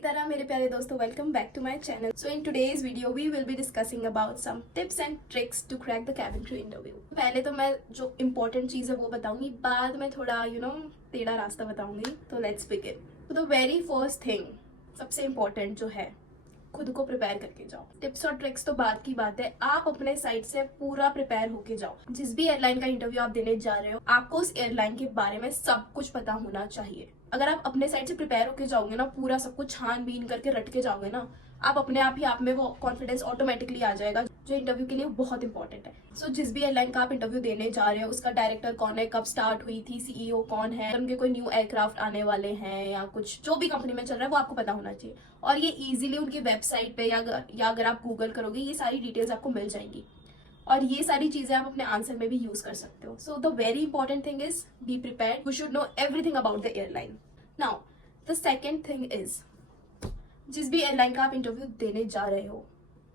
तरह मेरे प्यारे दोस्तों, welcome back to my channel. So in today's video we will be discussing about some tips and tricks to crack the cabin crew interview. पहले तो मैं जो इम्पोर्टेंट चीज़ है वो बताऊंगी, बाद में थोड़ा टेढ़ा रास्ता बताऊंगी। तो लेट्स बिगिन। तो द वेरी फर्स्ट थिंग, सबसे इम्पोर्टेंट जो है, खुद को प्रिपेयर करके जाओ। टिप्स और ट्रिक्स तो बात की बात है, आप अपने साइड से पूरा प्रिपेयर होके जाओ। जिस भी एयरलाइन का इंटरव्यू आप देने जा रहे हो, आपको उस एयरलाइन के बारे में सब कुछ पता होना चाहिए। अगर आप अपने साइड से प्रिपेयर होके जाओगे ना, पूरा सब कुछ छानबीन करके रट के जाओगे ना, आप अपने आप ही आप में वो कॉन्फिडेंस ऑटोमेटिकली आ जाएगा, जो इंटरव्यू के लिए बहुत इंपॉर्टेंट है। सो जिस भी एयरलाइन का आप इंटरव्यू देने जा रहे हो, उसका डायरेक्टर कौन है, कब स्टार्ट हुई थी, सीईओ कौन है, उनके कोई न्यू एयरक्राफ्ट आने वाले हैं या कुछ जो भी कंपनी में चल रहा है वो आपको पता होना चाहिए। और ये इजीली उनकी वेबसाइट पे या अगर आप गूगल करोगे, ये सारी डिटेल्स आपको मिल जाएंगी और ये सारी चीजें आप अपने आंसर में भी यूज कर सकते हो। So the very important thing is be prepared. You should know everything about the airline. Now the second thing is, जिस भी एयरलाइन का आप इंटरव्यू देने जा रहे हो,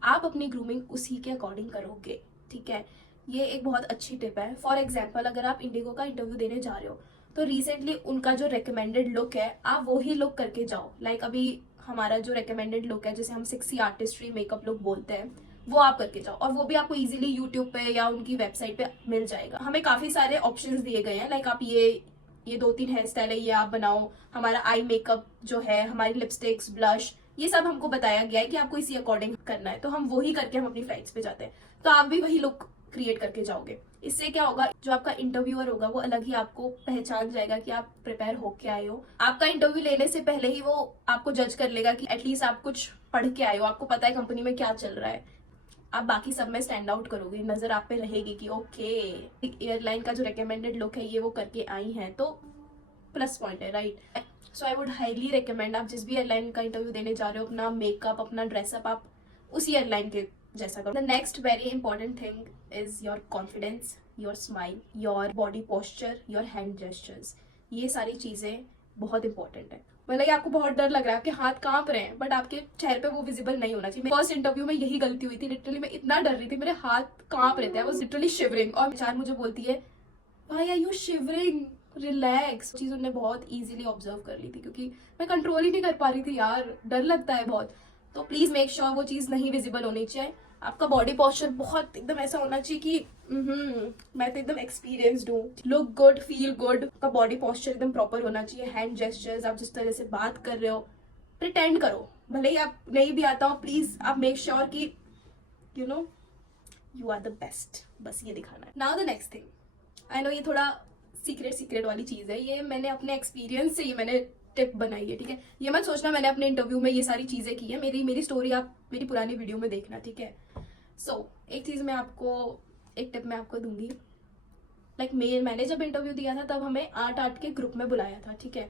आप अपनी ग्रूमिंग उसी के अकॉर्डिंग करोगे। ठीक है, ये एक बहुत अच्छी टिप है। फॉर एग्जाम्पल, अगर आप इंडिगो का इंटरव्यू देने जा रहे हो तो रिसेंटली उनका जो रिकमेंडेड लुक है, आप वही लुक करके जाओ। लाइक अभी हमारा जो रिकमेंडेड लुक है, जैसे हम 6C आर्टिस्ट्री मेकअप लुक बोलते हैं, वो आप करके जाओ और वो भी आपको इजीली यूट्यूब पे या उनकी वेबसाइट पे मिल जाएगा। हमें काफी सारे ऑप्शंस दिए गए हैं, लाइक आप ये 2-3 हेयर स्टाइल है, ये आप बनाओ। हमारा आई मेकअप जो है, हमारी लिपस्टिक्स, ब्लश, ये सब हमको बताया गया है कि आपको इसी अकॉर्डिंग करना है। तो हम वही करके हम अपनी फ्लाइट्स पे जाते हैं। तो आप भी वही लुक क्रिएट करके जाओगे। इससे क्या होगा, जो आपका इंटरव्यूअर होगा वो अलग ही आपको पहचान जाएगा कि आप प्रिपेयर होके आए हो। आपका इंटरव्यू लेने से पहले ही वो आपको जज कर लेगा कि एटलीस्ट आप कुछ पढ़ के आए हो, आपको पता है कंपनी में क्या चल रहा है। आप बाकी सब में स्टैंड आउट करोगे, नजर आप पे रहेगी कि ओके, एयरलाइन का जो रिकमेंडेड लुक है ये वो करके आई हैं, तो प्लस पॉइंट है, right. So I would highly recommend, आप जिस भी एयरलाइन का इंटरव्यू देने जा रहे हो, अपना मेकअप, अपना ड्रेसअप आप उसी एयरलाइन के जैसा करो। The next very important thing is your confidence, your smile, your body posture, your hand gestures. ये सारी चीजें बहुत इंपॉर्टेंट है। मतलब आपको बहुत डर लग रहा है, आपके हाथ कांप रहे हैं, बट आपके चेहरे पे वो विजिबल नहीं होना चाहिए। फर्स्ट इंटरव्यू में यही गलती हुई थी। लिटरली मैं इतना डर रही थी, मेरे हाथ कांप रहे थे, वो लिटरली शिवरिंग। और चार मुझे बोलती है, why are you shivering, relax. चीज उन्होंने बहुत इजीली ऑब्जर्व कर ली थी, क्योंकि मैं कंट्रोल ही नहीं कर पा रही थी यार, डर लगता है बहुत। तो प्लीज मेक श्योर वो चीज नहीं विजिबल होनी चाहिए। आपका बॉडी पोस्चर बहुत एकदम ऐसा होना चाहिए कि मैं तो एकदम एक्सपीरियंस्ड हूँ। Look good, feel good. का बॉडी पोस्चर एकदम प्रॉपर होना चाहिए। हैंड जेस्चर्स, आप जिस तरह से बात कर रहे हो, प्रिटेंड करो। भले ही आप नहीं भी आता हो, प्लीज आप मेक श्योर कि यू आर द बेस्ट। बस ये दिखाना है। Now the next thing, I know ये थोड़ा सीक्रेट वाली चीज है, ये मैंने अपने एक्सपीरियंस से ये मैंने टिप बनाई है। ठीक है, ये मत सोचना मैंने अपने इंटरव्यू में ये सारी चीजें की है। मेरी स्टोरी आप मेरी पुरानी वीडियो में देखना। ठीक है, सो एक चीज एक टिप मैं आपको दूंगी। लाइक मैंने जब इंटरव्यू दिया था तब हमें 8 के ग्रुप में बुलाया था। ठीक है,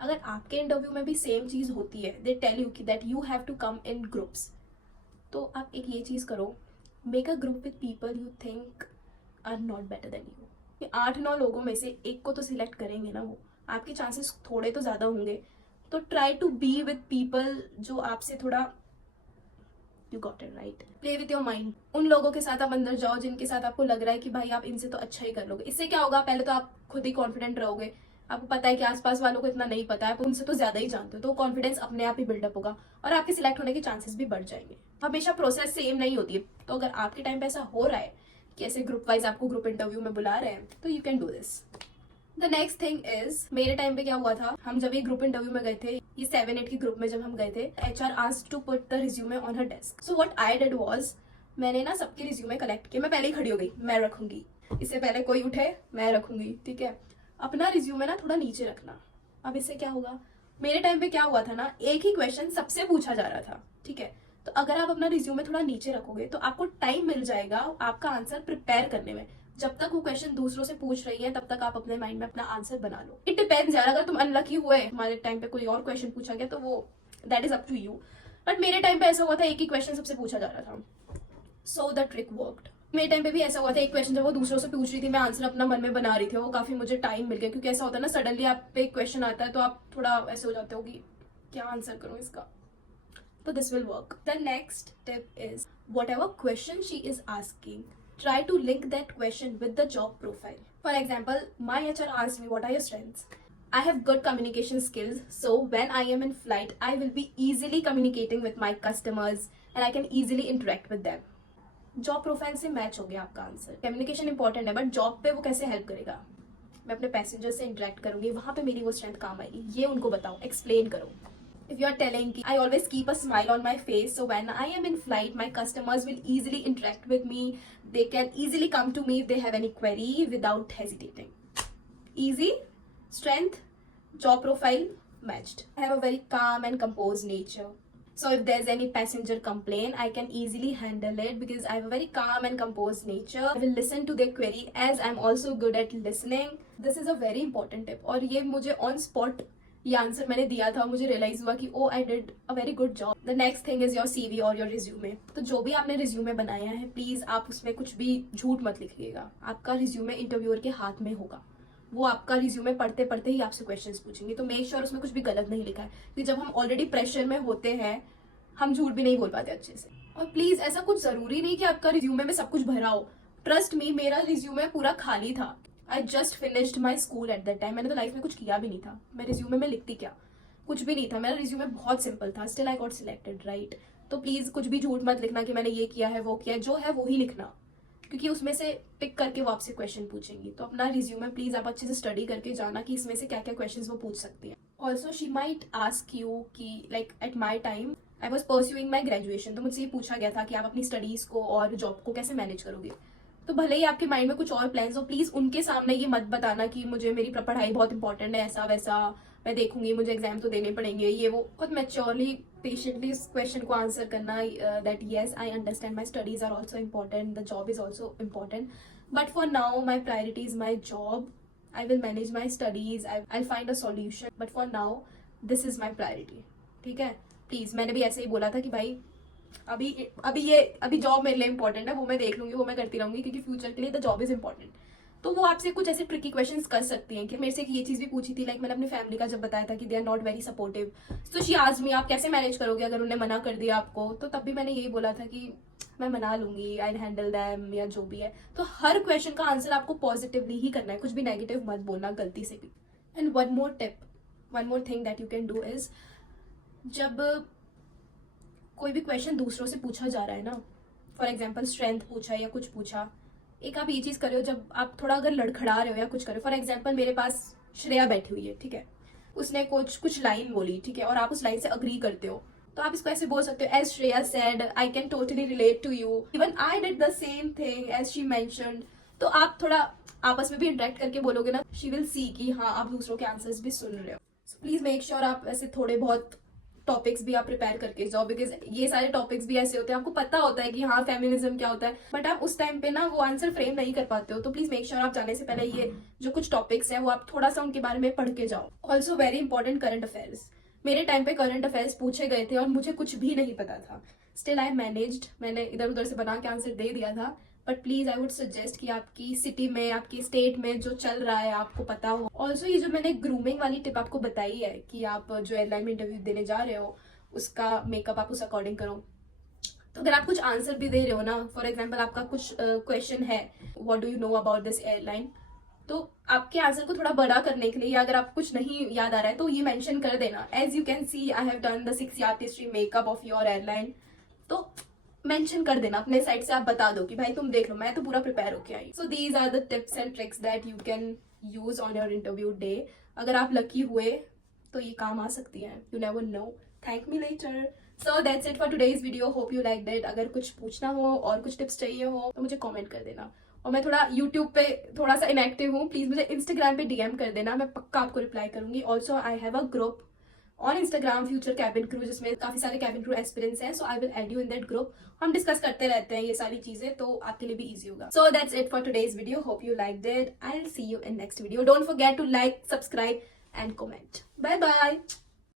अगर आपके इंटरव्यू में भी सेम चीज होती है, दे टेल यू कि that you have to come in groups, तो आप एक ये चीज करो, make a group with people you think are not better than you. 8-9 लोगों में से एक को तो सिलेक्ट करेंगे ना, वो आपके चांसेस थोड़े तो ज्यादा होंगे। तो try to be with people जो आपसे थोड़ा, you got it right, play with your mind. उन लोगों के साथ आप अंदर जाओ जिनके साथ आपको लग रहा है कि भाई आप इनसे तो अच्छा ही कर लोगे। इससे क्या होगा, पहले तो आप खुद ही कॉन्फिडेंट रहोगे, आपको पता है कि आसपास वालों को इतना नहीं पता है, आप उनसे तो ज्यादा ही जानते हो, तो कॉन्फिडेंस अपने आप ही बिल्डअप होगा और आपके सिलेक्ट होने के चांसेस भी बढ़ जाएंगे। हमेशा प्रोसेस सेम नहीं होती है, तो अगर आपके टाइम पे ऐसा हो रहा है कि ऐसे ग्रुप वाइज आपको ग्रुप इंटरव्यू में बुला रहे हैं, तो you can do this. The next thing is, मेरे टाइम पे क्या हुआ था, हम जब ये ग्रुप इंटरव्यू में गए थे, ये 7-8 के ग्रुप में जब हम गए थे, HR asked to put the resume on her desk. So what I did was, मैंने ना सबके रिज्यूमे कलेक्ट किए। मैं पहले ही खड़ी हो गई, मैं रखूंगी, इससे पहले कोई उठे मैं रखूंगी। ठीक है, अपना रिज्यूमे ना थोड़ा नीचे रखना। अब इससे क्या होगा, मेरे टाइम पे क्या हुआ था ना, एक ही क्वेश्चन सबसे पूछा जा रहा था। ठीक है, तो अगर आप अपना रिज्यूमे थोड़ा नीचे रखोगे तो आपको टाइम मिल जाएगा आपका आंसर प्रिपेयर करने में। जब तक वो क्वेश्चन दूसरों से पूछ रही है, तब तक आप अपने माइंड में अपना आंसर बना लो। इट डिपेंड्स यार, अगर तुम अनलकी हुए, हमारे टाइम पे कोई और क्वेश्चन पूछा गया तो वो that is up to you, but मेरे टाइम पे ऐसा हुआ था एक ही क्वेश्चन सबसे पूछा जा रहा था। So the trick worked. मेरे टाइम पे भी ऐसा हुआ था, एक क्वेश्चन जब वो दूसरों से पूछ रही थी, मैं आंसर अपना मन में बना रही थी, वो काफी मुझे टाइम मिल गया। क्योंकि ऐसा होता है ना, सडनली आप पे एक क्वेश्चन आता है तो आप थोड़ा ऐसे हो जाते हो कि क्या आंसर करूं इसका। So this will work. The next tip is, whatever question she is asking, try to link that question with the job profile. For example, my HR asked me, what are your strengths? I have good communication skills, so when I am in flight, I will be easily communicating with my customers and I can easily interact with them. Job profile से match हो गया आपका answer. Communication important है, but job पे वो कैसे help करेगा? मैं अपने पैसेंजर से इंटरेक्ट करूंगी, वहां पे मेरी वो स्ट्रेंथ काम आएगी. ये उनको बताओ, एक्सप्लेन करो. If you are telling I always keep a smile on my face, so when I am in flight, my customers will easily interact with me. They can easily come to me if they have any query without hesitating. Easy, strength, job profile matched. I have a very calm and composed nature. So if there's any passenger complaint, I can easily handle it because I have a very calm and composed nature. I will listen to their query as I'm also good at listening. This is a very important tip. और ये मुझे on spot ये answer मैंने दिया था, मुझे realize हुआ कि oh I did a very good job. The next thing is your CV और योर रिज्यूमे. तो जो भी आपने रिज्यूमे बनाया है, प्लीज आप उसमें कुछ भी झूठ मत लिखिएगा. आपका रिज्यूमे इंटरव्यूअर के हाथ में होगा. वो आपका रिज्यूमे पढ़ते पढ़ते ही आपसे क्वेश्चंस पूछेंगे. तो मेक श्योर उसमें कुछ भी गलत नहीं लिखा है, क्योंकि जब हम ऑलरेडी प्रेशर में होते हैं हम झूठ भी नहीं बोल पाते अच्छे से. और प्लीज ऐसा कुछ जरूरी नहीं कि आपका रिज्यूमे में सब कुछ भरा हो. ट्रस्ट मी, मेरा रिज्यूमे पूरा खाली था. I just finished my school at that time. मैंने तो लाइफ में कुछ किया भी नहीं था. मैं रिज्यूमे में लिखती क्या, कुछ भी नहीं था. मेरा रिज्यूमे बहुत सिंपल था. Still I got selected, right. तो प्लीज कुछ भी झूठ मत लिखना कि मैंने ये किया है वो किया है. जो है वो ही लिखना, क्योंकि उसमें से पिक करके वो आपसे क्वेश्चन पूछेंगी. तो अपना रिज्यूमे प्लीज आप अच्छे से स्टडी करके जाना कि इसमें से क्या क्या क्वेश्चन वो पूछ सकती हैं. Also she might ask you कि like at my time I was pursuing my graduation. तो मुझसे ये पूछा गया था कि आप अपनी स्टडीज को और जॉब को कैसे मैनेज करोगे. तो भले ही आपके माइंड में कुछ और प्लान्स हो, प्लीज उनके सामने ये मत बताना कि मुझे मेरी पढ़ाई बहुत इंपॉर्टेंट है, ऐसा वैसा मैं देखूंगी, मुझे एग्जाम तो देने पड़ेंगे, ये वो. बहुत मैच्योरली पेशेंटली इस क्वेश्चन को आंसर करना that yes I understand my studies are also important, the job is also important, but for now my priority is my job. I will manage my studies, I find a solution, but for now this is my priority. ठीक है, please. मैंने भी ऐसे ही बोला था कि भाई अभी जॉब मेरे लिए इंपॉर्टेंट है, वो मैं देख लूंगी, वो मैं करती रहूंगी, क्योंकि फ्यूचर के लिए द जॉब इज इंपॉर्टेंट. तो वो आपसे कुछ ऐसे ट्रिकी क्वेश्चंस कर सकती हैं कि मेरे से ये चीज भी पूछी थी. लाइक मैंने अपनी फैमिली का जब बताया था कि they are not very supportive, तो शी आस्क्ड मी आप कैसे मैनेज करोगे अगर उन्होंने मना कर दिया आपको. तो तब भी मैंने यही बोला था कि मैं मना लूंगी, आई हैंडल दैम, या जो भी है. तो हर क्वेश्चन का आंसर आपको पॉजिटिवली ही करना है, कुछ भी नेगेटिव मत बोलना गलती से भी. And one more thing that you can do is, जब कोई भी क्वेश्चन दूसरों से पूछा जा रहा है ना, फॉर एग्जाम्पल स्ट्रेंथ पूछा या कुछ पूछा, एक आप ये चीज करो, जब आप थोड़ा अगर लड़खड़ा रहे हो या कुछ करो. फॉर एग्जाम्पल मेरे पास श्रेया बैठी हुई है, ठीक है, उसने कुछ लाइन बोली, ठीक है, और आप उस लाइन से अग्री करते हो, तो आप इसको ऐसे बोल सकते हो, as Shreya said I can totally relate to you, even I did the same thing as she mentioned. तो आप थोड़ा आपस में भी इंटरेक्ट करके बोलोगे ना, शी विल सी कि हाँ आप दूसरों के आंसर्स भी सुन रहे हो. सो प्लीज मेक श्योर आप ऐसे थोड़े बहुत टॉपिक्स भी आप प्रिपेयर करके जाओ, बिकॉज ये सारे टॉपिक्स भी ऐसे होते हैं, आपको पता होता है कि हाँ फेमिनिज्म क्या होता है, बट आप उस टाइम पे ना वो आंसर फ्रेम नहीं कर पाते हो. तो प्लीज मेक श्योर आप जाने से पहले ये जो कुछ टॉपिक्स हैं वो आप थोड़ा सा उनके बारे में पढ़ के जाओ. Also very important, current affairs. मेरे टाइम पे करंट अफेयर्स पूछे गए थे और मुझे कुछ भी नहीं पता था. स्टिल आई मैनेज्ड, मैंने इधर उधर से बना के आंसर दे दिया था. But please I would suggest कि आपकी सिटी में, आपकी स्टेट में जो चल रहा है आपको पता हो. ऑल्सो ये जो मैंने ग्रूमिंग वाली टिप आपको बताई है कि आप जो एयरलाइन में इंटरव्यू देने जा रहे हो उसका मेकअप आप उस अकॉर्डिंग करो. तो अगर आप कुछ आंसर भी दे रहे हो ना, फॉर एग्जाम्पल आपका कुछ क्वेश्चन है, what do you know about this airline, तो आपके आंसर को थोड़ा बड़ा करने के लिए, या अगर आप कुछ नहीं याद आ रहा है तो ये मेंशन कर देना, as you can see I have done the 6 artistry makeup of your airline. तो मेंशन कर देना अपने साइड से, आप बता दो कि भाई तुम देख लो, मैं तो पूरा प्रिपेयर होके आई. So these are the tips and tricks that you can use on your interview day. अगर आप लकी हुए तो ये काम आ सकती है, you never know. Thank me later. So that's it for today's video. Hope you liked it. अगर कुछ पूछना हो और कुछ टिप्स चाहिए हो तो मुझे कमेंट कर देना. और मैं थोड़ा YouTube पे थोड़ा सा इनएक्टिव हूँ, प्लीज मुझे Instagram पे DM कर देना, मैं पक्का आपको रिप्लाई करूंगी. Also I have a group on Instagram, future cabin crew, जिसमें काफी सारे कैबिन क्रू एस्पिरेंट्स हैं. So I will add you in that group. हम डिस्कस करते रहते हैं ये सारी चीजें, तो आपके लिए भी ईजी होगा. So that's it for today's video. Hope you liked it. I will see you in next video. Don't forget to like, subscribe and comment. Bye bye.